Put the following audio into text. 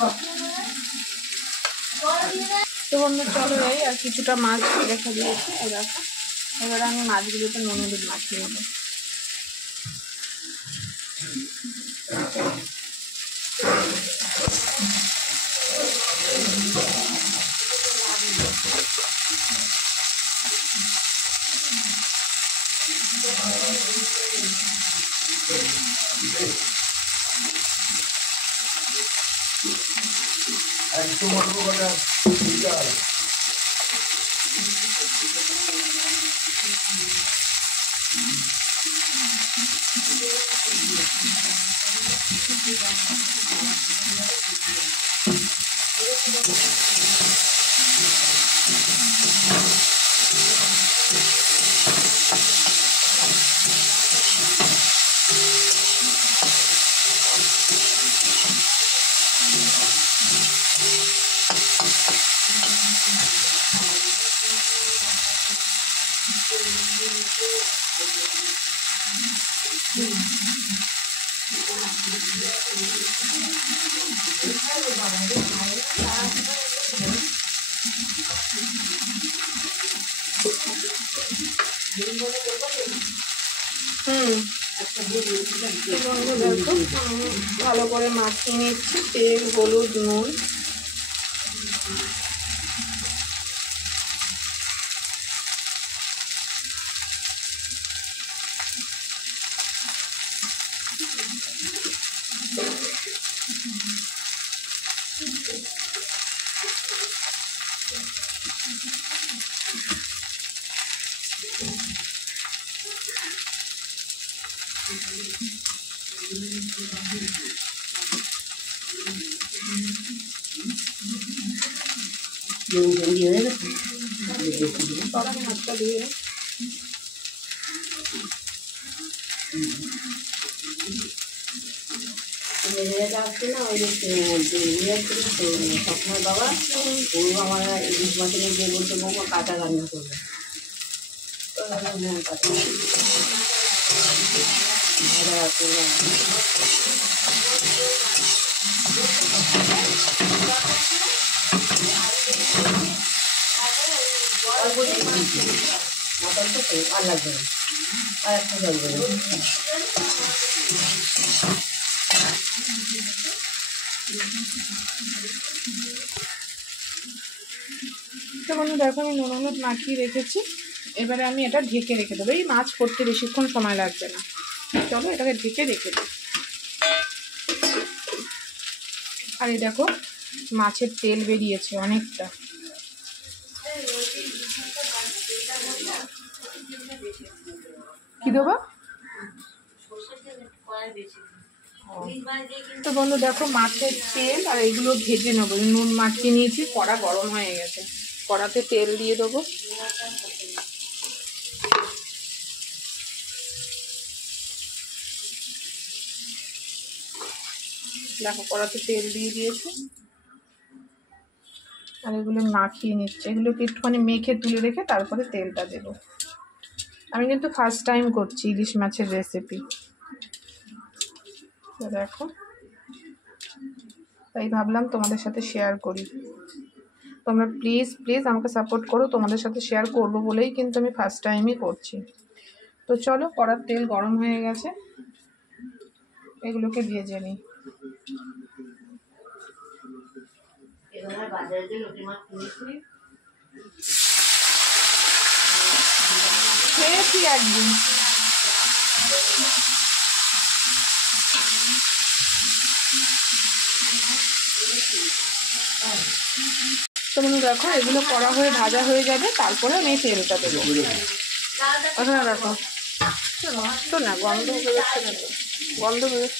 তো বন্ধু চলো যাই, আর কিছুটা মাছ রেখে দিয়েছি এই দেখো। এবারে আমি মাছগুলোতে নুন হলুদ মাখিয়ে নেবো। ভালো করে মাখিয়ে নিচ্ছি তেল হলুদ নুন। হাতটা দিয়ে আসছে না ওই সবসময় বাবা গরু আমার ইলিশ মাছের যে বলতে বৌমা কাঁচা রান্না করবে মাথার সাথে আর লাগবে না, আর একটা চলবে না। তো বন্ধু দেখো আমি নুন হলুদ মাখিয়ে রেখেছি। এবারে আমি এটা ঢেকে রেখে দেবো। এই মাছ করতে বেশিক্ষণ সময় লাগবে না। চলো এটাকে ঢেকে রেখে দিই। আর এই দেখো মাছের তেল বেরিয়েছে অনেকটা। কি দেবো? তো বন্ধু দেখো মাছের তেল আর এগুলো ভেজে নেবো। নুন মাখিয়ে নিয়েছি, কড়া গরম হয়ে গেছে, কড়াতে তেল দিয়ে দেবো। দেখো কড়াতে তেল দিয়ে দিয়েছে আর এগুলো মাখিয়ে নিচ্ছে। এগুলোকে একটুখানি মেখে তুলে রেখে তারপরে তেলটা দেবো। আমি কিন্তু ফার্স্ট টাইম করছি ইলিশ মাছের রেসিপি, দেখো তাই ভাবলাম তোমাদের সাথে শেয়ার করি। তোমরা প্লিজ প্লিজ আমাকে সাপোর্ট করো। তোমাদের সাথে শেয়ার করবো বলেই কিন্তু আমি ফার্স্ট টাইমই করছি। তো চলো কড়ার তেল গরম হয়ে গেছে, এগুলোকে ভেজে নিই। খেয়েছি একদিন। তোমরা দেখো এগুলো কড়া হয়ে ভাজা হয়ে যাবে, তারপরে আমি তেলটা দেবো। ওখানে দেখো তো না গন্ধ বেরোচ্ছে না, গন্ধ বেরোচ্ছে।